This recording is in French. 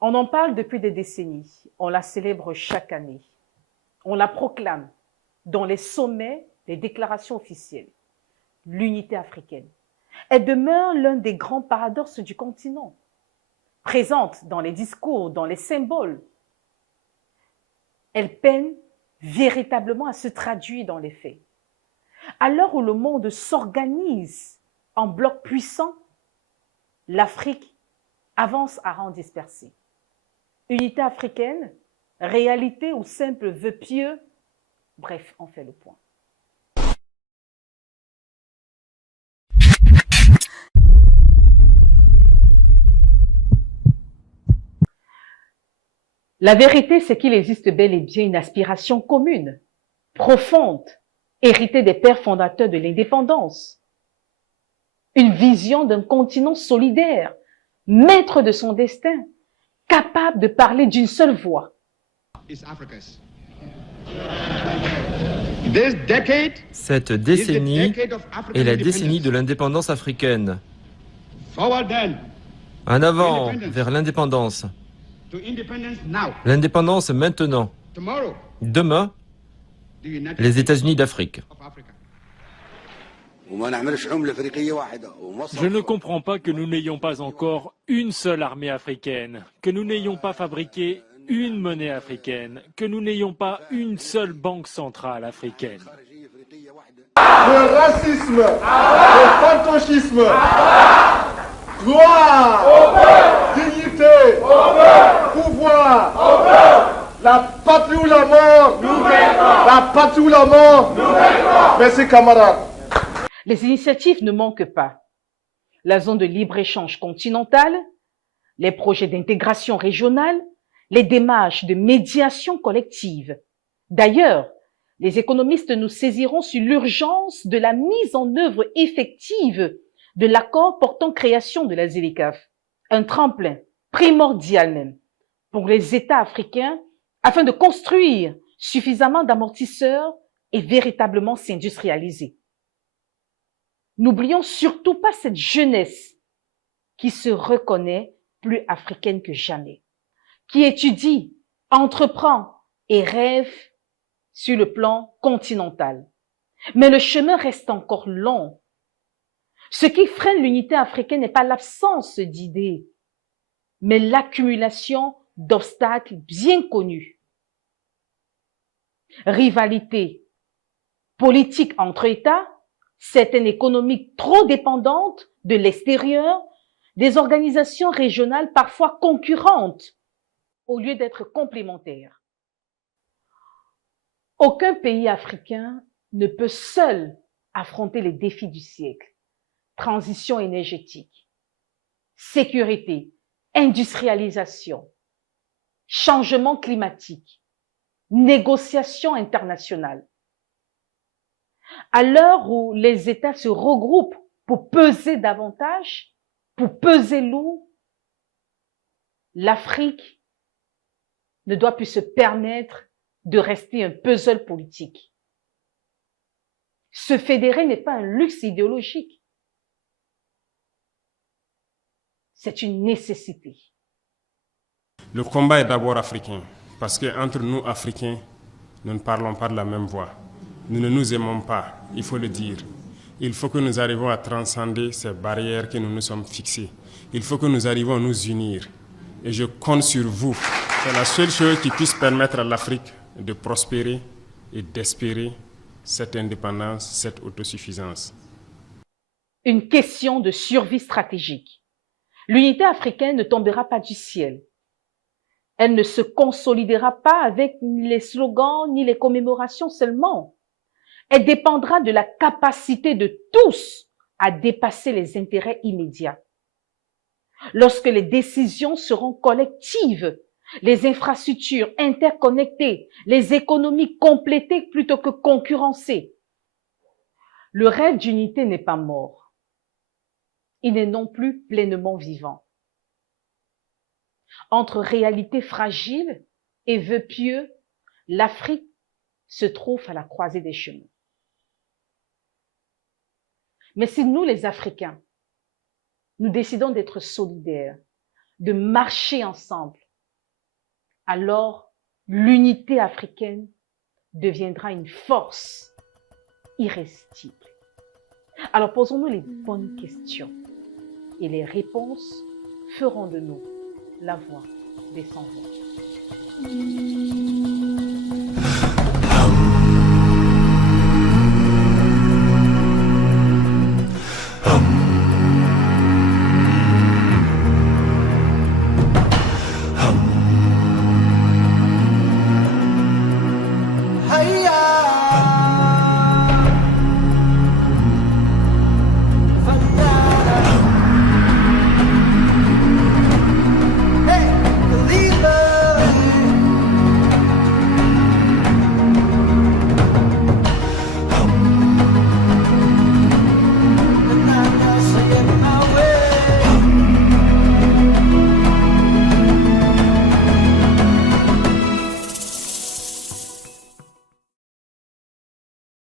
On en parle depuis des décennies, on la célèbre chaque année, on la proclame dans les sommets, les déclarations officielles. L'unité africaine. Elle demeure l'un des grands paradoxes du continent, présente dans les discours, dans les symboles. Elle peine véritablement à se traduire dans les faits. À l'heure où le monde s'organise en blocs puissants, l'Afrique avance à rang dispersé. Unité africaine, réalité ou simple vœu pieux, bref, on fait le point. La vérité, c'est qu'il existe bel et bien une aspiration commune, profonde, héritée des pères fondateurs de l'indépendance. Une vision d'un continent solidaire, maître de son destin, capable de parler d'une seule voix. Cette décennie est la décennie de l'indépendance africaine. En avant vers l'indépendance. L'indépendance maintenant. Demain, les États-Unis d'Afrique. Je ne comprends pas que nous n'ayons pas encore une seule armée africaine, que nous n'ayons pas fabriqué une monnaie africaine, que nous n'ayons pas une seule banque centrale africaine. Le racisme, le fantonchisme, gloire, dignité, pouvoir, la patrie ou la mort, la patrie ou la mort. Merci camarades. Les initiatives ne manquent pas. La zone de libre-échange continentale, les projets d'intégration régionale, les démarches de médiation collective. D'ailleurs, les économistes nous saisiront sur l'urgence de la mise en œuvre effective de l'accord portant création de la ZLECAf, un tremplin primordial même pour les États africains afin de construire suffisamment d'amortisseurs et véritablement s'industrialiser. N'oublions surtout pas cette jeunesse qui se reconnaît plus africaine que jamais, qui étudie, entreprend et rêve sur le plan continental. Mais le chemin reste encore long. Ce qui freine l'unité africaine n'est pas l'absence d'idées, mais l'accumulation d'obstacles bien connus. Rivalité politique entre États, certaines économiques trop dépendantes de l'extérieur, des organisations régionales parfois concurrentes au lieu d'être complémentaires. Aucun pays africain ne peut seul affronter les défis du siècle. Transition énergétique, sécurité, industrialisation, changement climatique, négociations internationales. À l'heure où les États se regroupent pour peser davantage, pour peser lourd, l'Afrique ne doit plus se permettre de rester un puzzle politique. Se fédérer n'est pas un luxe idéologique. C'est une nécessité. Le combat est d'abord africain, parce qu'entre nous, Africains, nous ne parlons pas de la même voix. Nous ne nous aimons pas, il faut le dire. Il faut que nous arrivions à transcender ces barrières que nous nous sommes fixées. Il faut que nous arrivions à nous unir. Et je compte sur vous. C'est la seule chose qui puisse permettre à l'Afrique de prospérer et d'espérer cette indépendance, cette autosuffisance. Une question de survie stratégique. L'unité africaine ne tombera pas du ciel. Elle ne se consolidera pas avec les slogans ni les commémorations seulement. Elle dépendra de la capacité de tous à dépasser les intérêts immédiats. Lorsque les décisions seront collectives, les infrastructures interconnectées, les économies complétées plutôt que concurrencées, le rêve d'unité n'est pas mort. Il n'est non plus pleinement vivant. Entre réalité fragile et vœux pieux, l'Afrique se trouve à la croisée des chemins. Mais si nous, les Africains, nous décidons d'être solidaires, de marcher ensemble, alors l'unité africaine deviendra une force irrésistible. Alors posons-nous les bonnes questions et les réponses feront de nous la voix des sans-voix.